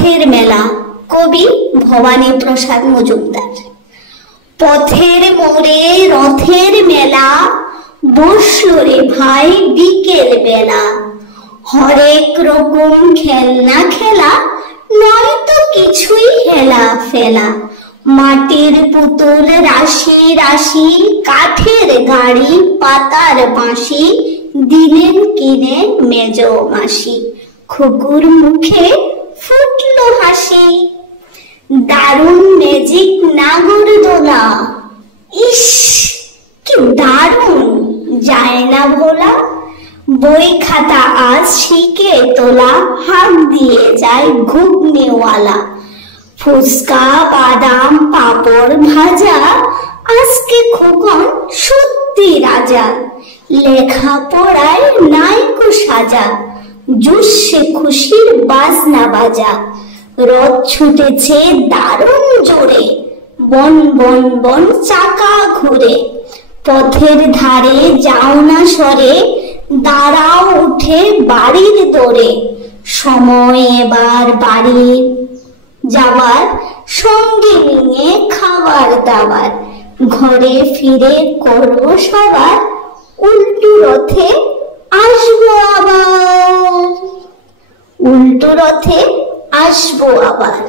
রথের মেলা, কবি ভবানী প্রসাদ মজুমদার। পথের মোড়ে রথের মেলা, বসলো রে ভাই বিকেল বেলা। হরেক রকম খেলনা খেলা, নয়তো কিছুই হেলা ফেলা। মাটির পুতুল রাশি রাশি, কাঠের গাড়ি পাতার বাঁশি, দিলেন কিনে মেজ মাসি। খুকুর মুখে ফুটলো হাসি। দারুণ ম্যাজিক নাগরদোলা, ইস কি দারুণ যায় না ভোলা। বই খাতা আজ শিখে তোলা, হাত দিয়ে যায় ঘুগনিওয়ালা। ফুচকা বাদাম পাঁপড় ভাজা, আজকে খোকন সত্যি রাজা। লেখা পড়ায় নাইকো সাজা, জুসে খুশির বাজনা বাজা। রথ ছুটেছে দারুণ জোরে, বন বন বন চাকা ঘুরে। পথের ধারে যাও না সরে, দাঁড়াও উঠে বাড়ির দোরে। সময় এবার বাড়ি যাবার, সঙ্গে নিয়ে খাবার দাবার। ঘরে ফিরে করো সবার, উল্টো রথে আসবো আবার। উল্টো রথে আসবো আবার।